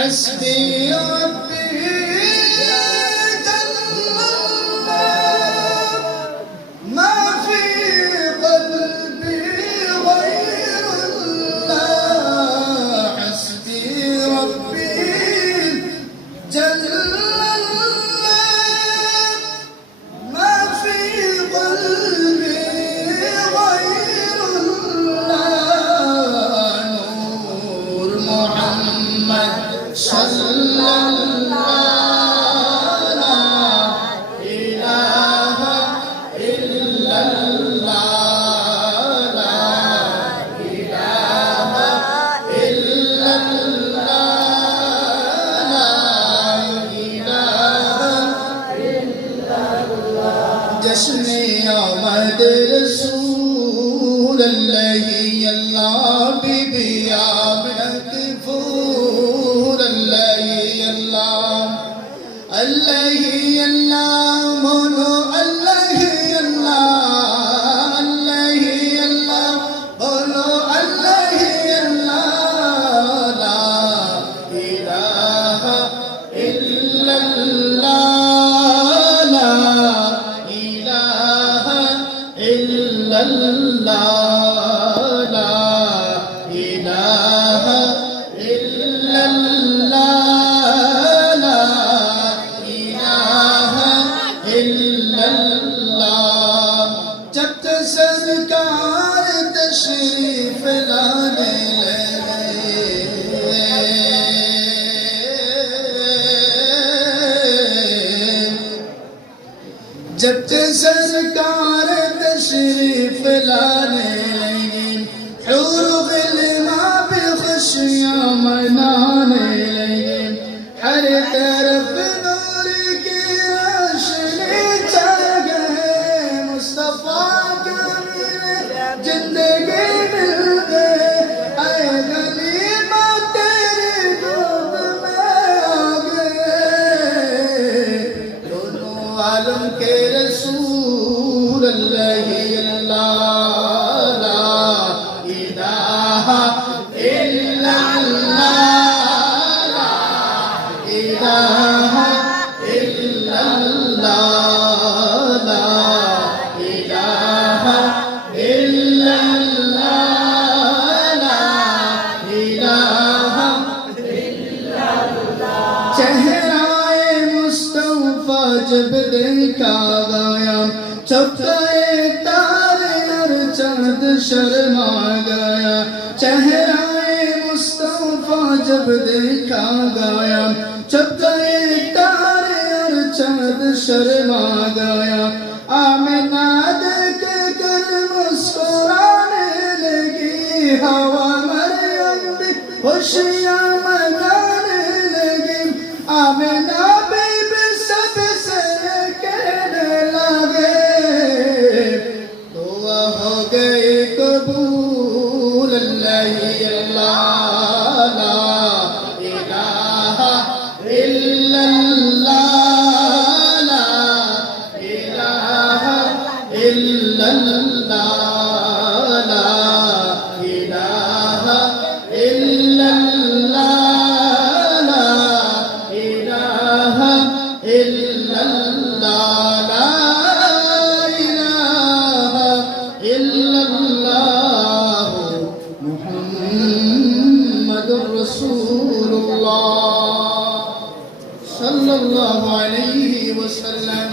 حسبي ربي جل الله ما في قلبي غير الله حسبي ربي جل الله ما في قلبي غير الله نور محمد صلى الله لا إله إلا الله لا إله إلا الله لا إله جشن آمد رسول الله الله بيبي آمنت فور الله الله الله الله مولو الله الله الله الله بولو الله الله لا إله إلا الله لا إله إلا الله لا إله إلا الله لا إله إلا الله جب सरकार तशरीफ लाने जब सरकार तशरीफ लाने लगी हूर गिलमा भी खुशियाँ मनाने लगी हर तरफ नूर की रोशनी छा गए मुस्तफा के मिले जिंदगी मिल गए आए गलीमा तेरी गोद में आ गए दोनों आलम के रसूल अल्लाह अल्लाह ला इलाहा इल्लल्लाह ला इलाहा इल्लल्लाह ला इलाहा इल्लल्लाह ला इलाहा चेहराए मुस्तफा जब देखा गया चौकाए तारे और चांद शर्मा गया चेहराए मुस्तफा जब देखा गया चौकाए तारे और चांद शर्मा गया आमिना देख कर मुस्कुराने लगी हवा मरियम भी खुशियाँ मनाने लगी आमिना बीबी सबसे कहने लगे दुआ हो गई कबूल अल्लाह अल्लाह ला इलाहा इल्लल्लाह ला इलाहा इल्लल्लाह ला इलाहा इल्लल्लाह ला इलाहा इल्लल्लाह ला इलाहा इल्लल्लाह मुहम्मदुर रसूलुल्लाह सल्लल्लाहु अलैहि वसल्लम